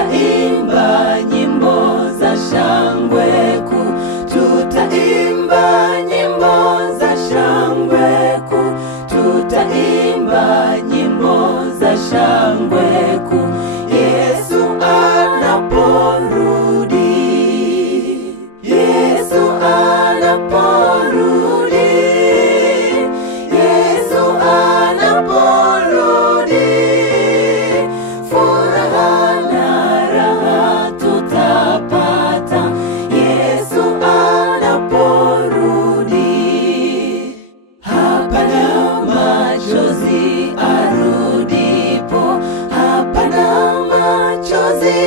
tutaimba nyimbo za shangwe kuu, tutaimba nyimbo za shangwe kuu, tutaimba nyimbo za shangwe kuu, Yesu anaporudi, Yesu anaporudi, Yesu anaporudi, furaha na raha tutapata, Yesu anaporudi. Hapana machozi arudipo, hapana machozi